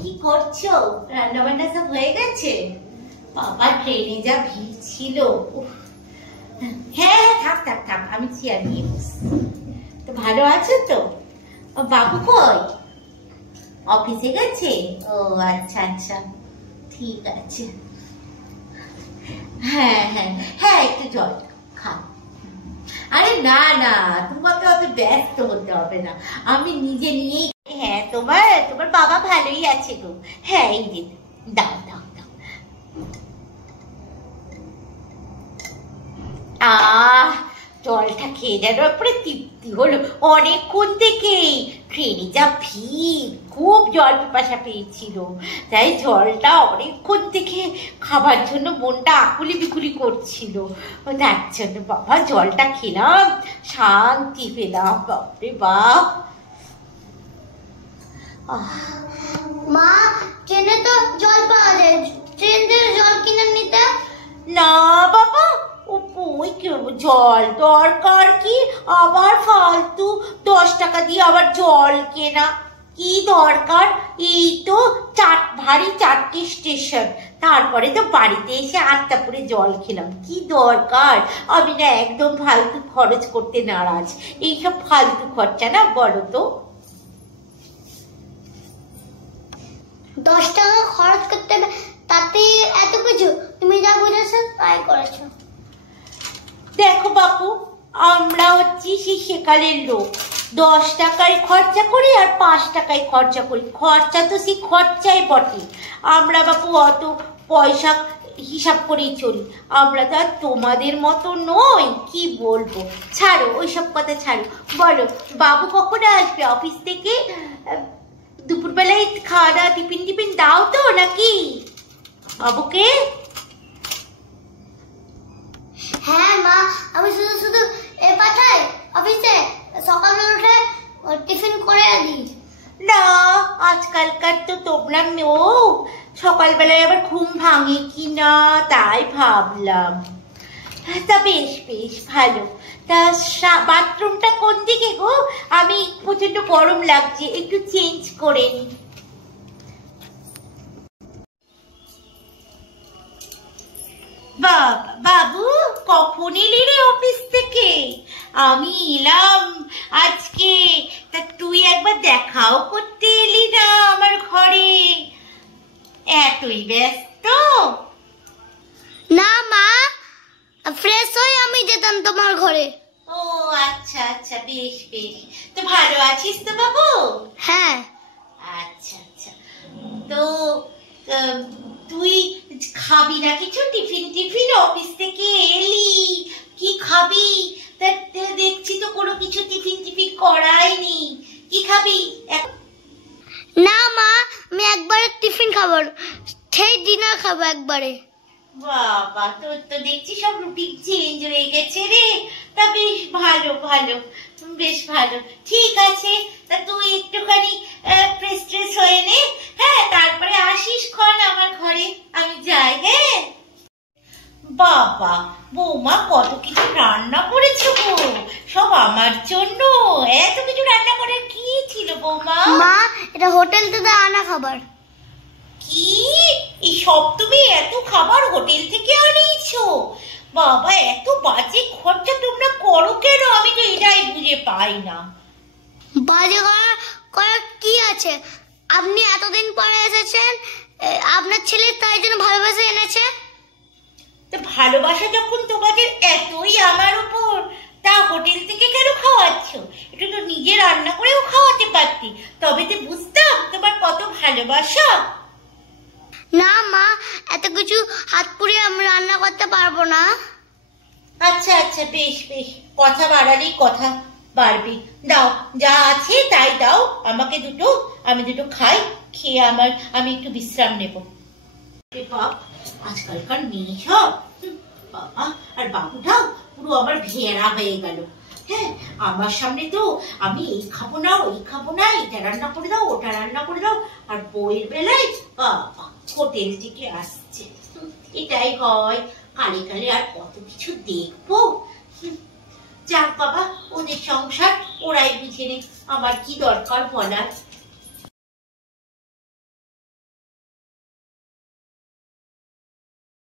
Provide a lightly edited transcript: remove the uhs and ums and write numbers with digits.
কি করছো? রান্না বান্না সব হয়ে গেছে? বাবা ট্রেনে যা ভিড় ছিল। হ্যাঁ থাক থাক থাক, আমি চেয়ার নিয়ে বসছি। তো ভালো আছো তো? বাবু কই? অফিসে গেছে? ও আচ্ছা আচ্ছা, ঠিক আছে। হ্যাঁ হ্যাঁ হ্যাঁ, একটু জল খাও। আরে না না, তোমাকে অত ব্যস্ত হতে হবে না, আমি নিজে নিয়েই। হ্যাঁ তোমার বাবা ভালোই আছে গো। হ্যাঁ এই যে দাও দাও দাও। জলটা খেয়ে যেন পরে তৃপ্তি হলো। অনেকক্ষণ থেকেই ট্রেনে যা ভিড়, খুব জল পিপাসা পেয়েছিল, তাই জলটা অনেকক্ষণ থেকে খাবার জন্য মনটা আকুলি বিকুলি করছিল। তার জন্য বাবা জলটা খেলাম, শান্তি পেলাম। বাপরে বাপ। মা, ট্রেনে তো জল পাওয়া যায়, ট্রেন থেকে জল কিনে নিতে। না বাবা, ওই জল দরকার কি আবার ফালতু 10 টাকা দিয়ে আবার জল কেনা? কি দরকার? এই তো ভারী 4টে স্টেশন, তারপরে তো বাড়িতে এসে আত্মাপুরে জল খেলাম। কি দরকার? আমি না একদম ফালতু খরচ করতে নারাজ। এইসব ফালতু খরচা না, বলো তো। 10 টাকা খরচ করতে হবে, তাতে এত কিছু? তুমি যা বুঝেছো তাই করেছো। দেখো বাপু, আমরা হচ্ছি সেই সেকালের লোক, 10 টাকায় খরচা করি আর 5 টাকায় খরচা করি। খরচা তো সেই খরচাই বটে। আমরা বাপু অত পয়সা হিসাব করেই চলি। আমরা তো আর তোমাদের মতো নই। কি বলবো, ছাড়ো ওইসব কথা ছাড়ো। বলো বাবু কখন আসবে অফিস থেকে? দুপুরবেলায় খাওয়া দাওয়া টিফিন দাও তো নাকি বাবুকে? হ্যাঁ মা, আমি শুধু এ পাঠাই অফিসে, সকালবেলা উঠে টিফিন করে দিই। না, আজকালকার তো তোমরা মেয়েও সকালবেলায় আবার ঘুম ভাঙে কি না তাই ভাবলাম। তা বেশ বেশ ভালো। তা বাথরুমটা কোন দিকে গো? আমি প্রচন্ড গরম লাগছে, একটু চেঞ্জ করে নি। বাবু কখন এলি রে অফিস থেকে? আমি এলাম আজকে, তা তুই একবার দেখাও করতে এলি না আমার ঘরে। এতই ব্যস্ত? না মা, ফ্রেশ হয়ে আমি যেতাম তোমার ঘরে। ও আচ্ছা আচ্ছা, বেশ বেশ। তো ভালো আছিস তো বাবু? হ্যাঁ। আচ্ছা আচ্ছা, তো তুই খাবি না কিছু? টিফিন অফিস থেকে এলি, কি খাবি? দেখছি তো কোনো কিছু টিফিন করাইনি। কি খাবি? না মা, আমি একবারে টিফিন খাবো, সেই ডিনার খাবো একবারে। বাবা, তোর তো দেখছি সব রুটিন চেঞ্জ হয়ে গেছে রে। তা বেশ ভালো ভালো, বেশ ভালো, ঠিক আছে। তা তুই একটুখানি ফ্রেশ ট্রেশ হয়ে নে, হ্যাঁ, তারপরে আসিস ক্ষণ আমার ঘরে, আমি যাই। হ্যাঁ বাবা, বৌমা কত কিছু রান্না করেছো গো, সব আমার জন্য। এত কিছু রান্না করার কি ছিল বৌমা? মা, এটা হোটেল থেকে আনা খাবার। কি এই সব তুমি এত খাবার হোটেল থেকে আনিয়েছো? বাবা, এত বাজে খরচা তোমরা করো কেন? আমি তো এটাই বুঝে পাই না। বাজে করার কি আছে? আপনি এতদিন পরে এসেছেন, আপনার ছেলে তাই জন্য ভালোবাসা এনেছে। তো ভালোবাসা যখন তোমাদের এতই আমার উপর, তা হোটেল থেকে কেন খাওয়াচ্ছ? একটু তো নিজে রান্না করেও খাওয়াতে পারতি, তবে তো বুঝতাম তোমার কত ভালোবাসা। না মা, এত কিছু হাত পুড়িয়ে আমি রান্না করতে পারবো না। আচ্ছা আচ্ছা, বেশ বেশ, কথা বাড়ালেই কথা বাড়বে। দাও, যা আছে তাই দাও আমাকে দুটো, আমি দুটো খাই, খেয়ে আমি একটু বিশ্রাম নেব। বাপ, আজকালকার মেয়ে সব, বাবা, আর বাবুটাও পুরো আমার ভেড়া হয়ে গেল। হ্যাঁ, আমার সামনে তো আমি এই খাবো না ওই খাবো না, এটা রান্না করে দাও ওটা রান্না করে দাও, আর বইয়ের বেলায় বাবা হোটেল থেকে আসছে। এটাই হয়, কালে কালে আর কত কিছু দেখবো। যাক বাবা, ওদের সংসার ওরাই বুঝে নে, আমার কি দরকার বলার।